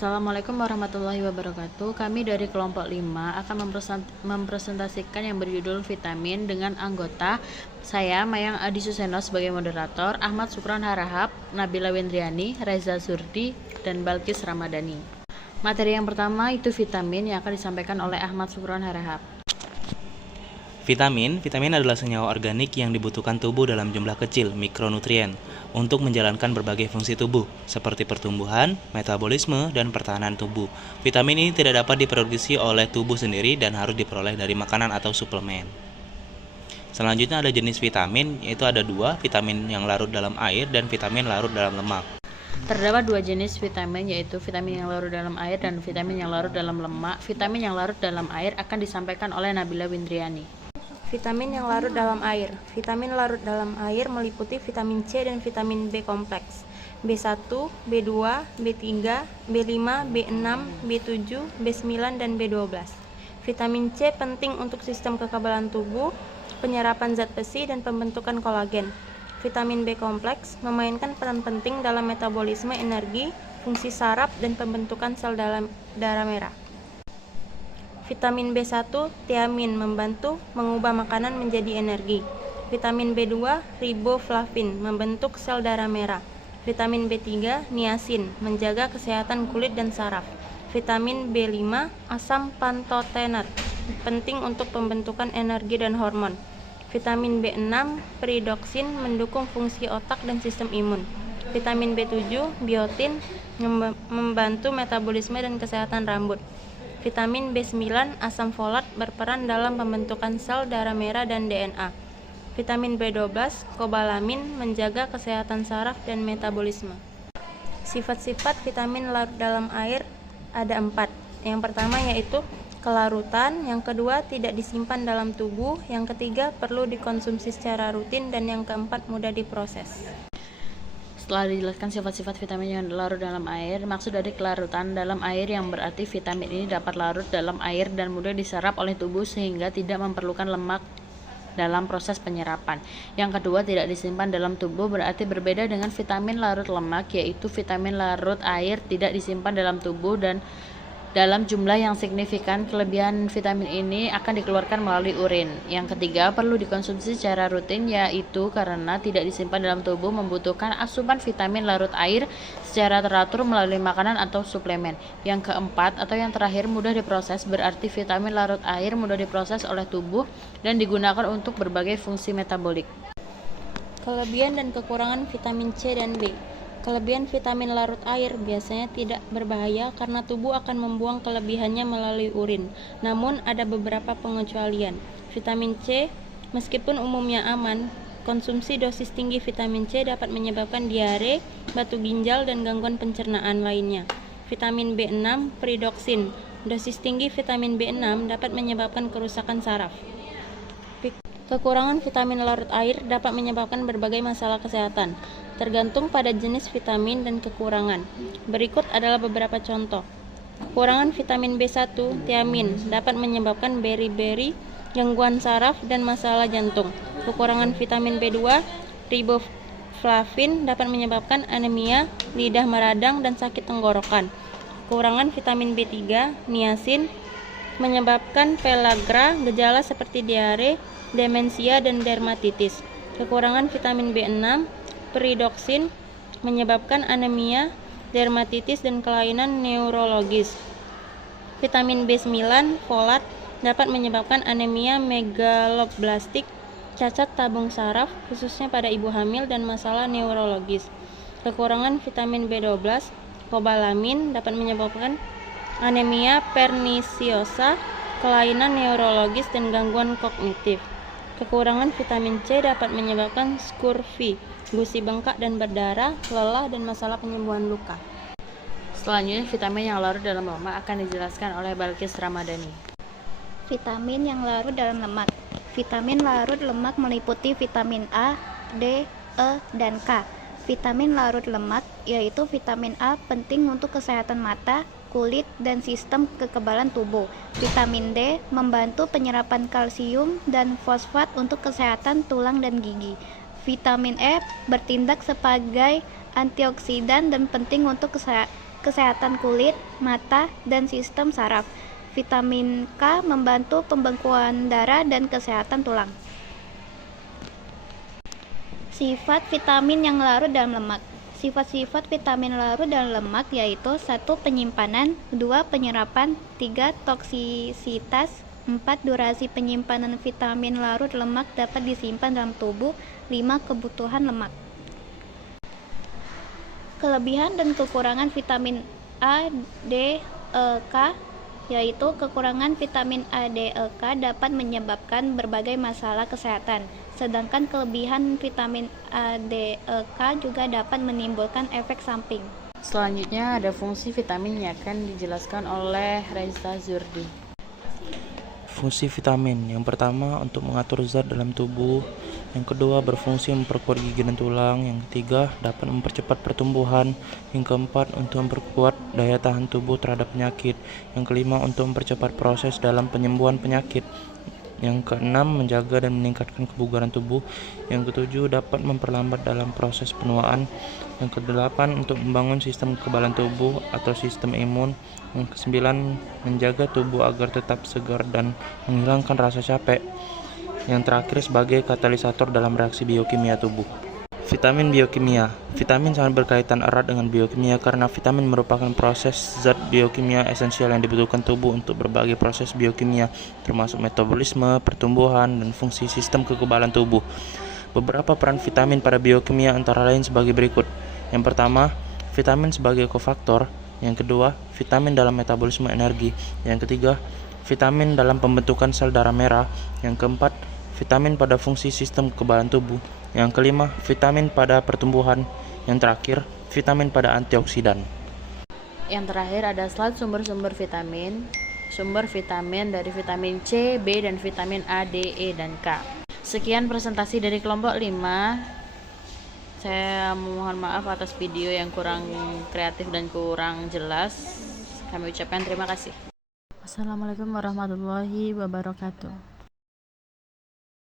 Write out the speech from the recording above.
Assalamualaikum warahmatullahi wabarakatuh. Kami dari kelompok 5 akan mempresentasikan yang berjudul vitamin dengan anggota saya Mayang Adi Suseno sebagai moderator, Ahmad Sukron Harahap, Nabila Wendriani, Reza Surdi, dan Balkis Ramadhani. Materi yang pertama itu vitamin yang akan disampaikan oleh Ahmad Sukron Harahap. Vitamin adalah senyawa organik yang dibutuhkan tubuh dalam jumlah kecil, mikronutrien, untuk menjalankan berbagai fungsi tubuh, seperti pertumbuhan, metabolisme, dan pertahanan tubuh. Vitamin ini tidak dapat diproduksi oleh tubuh sendiri dan harus diperoleh dari makanan atau suplemen. Selanjutnya ada jenis vitamin, yaitu ada dua, vitamin yang larut dalam air dan vitamin larut dalam lemak. Terdapat dua jenis vitamin, yaitu vitamin yang larut dalam air dan vitamin yang larut dalam lemak. Vitamin yang larut dalam air akan disampaikan oleh Nabila Windriani. Vitamin yang larut dalam air. Vitamin larut dalam air meliputi vitamin C dan vitamin B kompleks, B1, B2, B3, B5, B6, B7, B9, dan B12. Vitamin C penting untuk sistem kekebalan tubuh, penyerapan zat besi, dan pembentukan kolagen. Vitamin B kompleks memainkan peran penting dalam metabolisme energi, fungsi saraf, dan pembentukan sel dalam darah merah. Vitamin B1, tiamin, membantu mengubah makanan menjadi energi. Vitamin B2, riboflavin, membentuk sel darah merah. Vitamin B3, niasin, menjaga kesehatan kulit dan saraf. Vitamin B5, asam pantotenat, penting untuk pembentukan energi dan hormon. Vitamin B6, peridoksin, mendukung fungsi otak dan sistem imun. Vitamin B7, biotin, membantu metabolisme dan kesehatan rambut. Vitamin B9, asam folat, berperan dalam pembentukan sel darah merah dan DNA. Vitamin B12, kobalamin, menjaga kesehatan saraf dan metabolisme. Sifat-sifat vitamin larut dalam air ada 4. Yang pertama yaitu kelarutan, yang kedua tidak disimpan dalam tubuh, yang ketiga perlu dikonsumsi secara rutin, dan yang keempat mudah diproses. Setelah dijelaskan sifat-sifat vitamin yang larut dalam air, maksud dari kelarutan dalam air yang berarti vitamin ini dapat larut dalam air dan mudah diserap oleh tubuh sehingga tidak memerlukan lemak dalam proses penyerapan. Yang kedua, tidak disimpan dalam tubuh berarti berbeda dengan vitamin larut lemak, yaitu vitamin larut air tidak disimpan dalam tubuh dan dalam jumlah yang signifikan. Kelebihan vitamin ini akan dikeluarkan melalui urin. Yang ketiga, perlu dikonsumsi secara rutin, yaitu karena tidak disimpan dalam tubuh membutuhkan asupan vitamin larut air secara teratur melalui makanan atau suplemen. Yang keempat atau yang terakhir, mudah diproses, berarti vitamin larut air mudah diproses oleh tubuh dan digunakan untuk berbagai fungsi metabolik. Kelebihan dan kekurangan vitamin C dan B. Kelebihan vitamin larut air biasanya tidak berbahaya karena tubuh akan membuang kelebihannya melalui urin. Namun ada beberapa pengecualian. Vitamin C, meskipun umumnya aman, konsumsi dosis tinggi vitamin C dapat menyebabkan diare, batu ginjal, dan gangguan pencernaan lainnya. Vitamin B6, peridoksin. Dosis tinggi vitamin B6 dapat menyebabkan kerusakan saraf. Kekurangan vitamin larut air dapat menyebabkan berbagai masalah kesehatan, tergantung pada jenis vitamin dan kekurangan. Berikut adalah beberapa contoh. Kekurangan vitamin B1, tiamin, dapat menyebabkan beri-beri, gangguan saraf, dan masalah jantung. Kekurangan vitamin B2, riboflavin, dapat menyebabkan anemia, lidah meradang, dan sakit tenggorokan. Kekurangan vitamin B3, niasin, menyebabkan pellagra, gejala seperti diare, demensia, dan dermatitis. Kekurangan vitamin B6, peridoksin, menyebabkan anemia, dermatitis, dan kelainan neurologis. Vitamin B9, folat, dapat menyebabkan anemia megaloblastik, cacat tabung saraf, khususnya pada ibu hamil, dan masalah neurologis. Kekurangan vitamin B12, kobalamin, dapat menyebabkan anemia pernisiosa, kelainan neurologis, dan gangguan kognitif. Kekurangan vitamin C dapat menyebabkan scurvy, gusi bengkak dan berdarah, lelah, dan masalah penyembuhan luka. Selanjutnya, vitamin yang larut dalam lemak akan dijelaskan oleh Balkis Ramadhani. Vitamin yang larut dalam lemak. Vitamin larut lemak meliputi vitamin A, D, E, dan K. Vitamin larut lemak yaitu vitamin A penting untuk kesehatan mata, kulit, dan sistem kekebalan tubuh. Vitamin D membantu penyerapan kalsium dan fosfat untuk kesehatan tulang dan gigi. Vitamin E bertindak sebagai antioksidan dan penting untuk kesehatan kulit, mata, dan sistem saraf. Vitamin K membantu pembekuan darah dan kesehatan tulang. Sifat vitamin yang larut dalam lemak. Sifat-sifat vitamin larut dalam lemak yaitu 1. Penyimpanan, 2. Penyerapan, 3. Toksisitas, 4. Durasi penyimpanan vitamin larut lemak dapat disimpan dalam tubuh, 5. Kebutuhan lemak. Kelebihan dan kekurangan vitamin A, D, E, K yaitu kekurangan vitamin A, D, E, K dapat menyebabkan berbagai masalah kesehatan, sedangkan kelebihan vitamin A, D, E, K juga dapat menimbulkan efek samping. Selanjutnya ada fungsi vitamin yang akan dijelaskan oleh Reza Zurdi. Fungsi vitamin yang pertama untuk mengatur zat dalam tubuh, yang kedua berfungsi memperkuat gigi dan tulang, yang ketiga dapat mempercepat pertumbuhan, yang keempat untuk memperkuat daya tahan tubuh terhadap penyakit, yang kelima untuk mempercepat proses dalam penyembuhan penyakit, yang keenam menjaga dan meningkatkan kebugaran tubuh, yang ketujuh dapat memperlambat dalam proses penuaan, yang kedelapan untuk membangun sistem kekebalan tubuh atau sistem imun, yang kesembilan menjaga tubuh agar tetap segar dan menghilangkan rasa capek, yang terakhir sebagai katalisator dalam reaksi biokimia tubuh. Vitamin biokimia. Vitamin sangat berkaitan erat dengan biokimia karena vitamin merupakan proses zat biokimia esensial yang dibutuhkan tubuh untuk berbagai proses biokimia, termasuk metabolisme, pertumbuhan, dan fungsi sistem kekebalan tubuh. Beberapa peran vitamin pada biokimia antara lain sebagai berikut. Yang pertama, vitamin sebagai kofaktor. Yang kedua, vitamin dalam metabolisme energi. Yang ketiga, vitamin dalam pembentukan sel darah merah. Yang keempat, vitamin pada fungsi sistem kekebalan tubuh. Yang kelima, vitamin pada pertumbuhan. Yang terakhir, vitamin pada antioksidan. Yang terakhir ada slide sumber-sumber vitamin. Sumber vitamin dari vitamin C, B, dan vitamin A, D, E, dan K. Sekian presentasi dari kelompok 5. Saya mohon maaf atas video yang kurang kreatif dan kurang jelas. Kami ucapkan terima kasih. Wassalamualaikum warahmatullahi wabarakatuh.